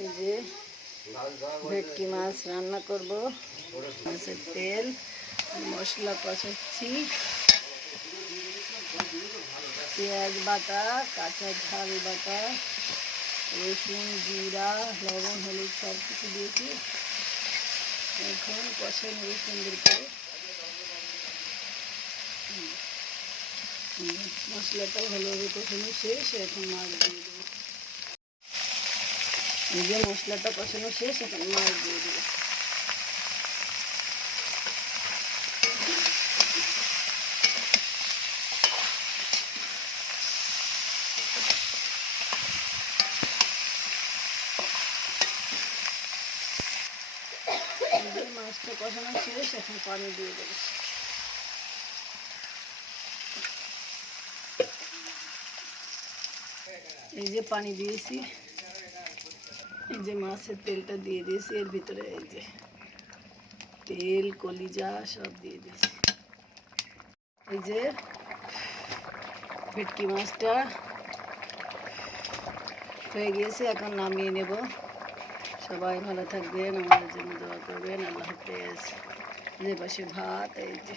এই যে ভেটকি মাছ রান্না করব। মাছের তেল, মশলা কষাচ্ছি, পেঁয়াজ বাটা, কাঁচা ঝাল বাটা, রসুন, জিরা, লবণ, হলুদ সব কিছু দিয়েছি। এখন কষে নেব সুন্দর করে। মশলাটা ভালোভাবে কষানো শেষ, এখন মাছ দিয়ে দেবো। এই যে মশলাটা কষানো শেষ, এখন মাছ দিয়ে দেবো। মাছটা কষানো শেষ, এখন পানি দিয়ে দেবো। এই যে পানি দিয়েছি, এই যে মাছের তেলটা দিয়ে দিয়েছি, এর ভিতরে এই যে তেল, কলিজা সব দিয়ে দিয়েছি। এই যে ভেটকি মাছটা হয়ে গিয়েছে, এখন নামিয়ে নেব। সবাই ভালো থাকবেন, আমাদের জন্য দোয়া করবেন। আল্লাহ হাফেজ। যে পাশে ভাত, এই যে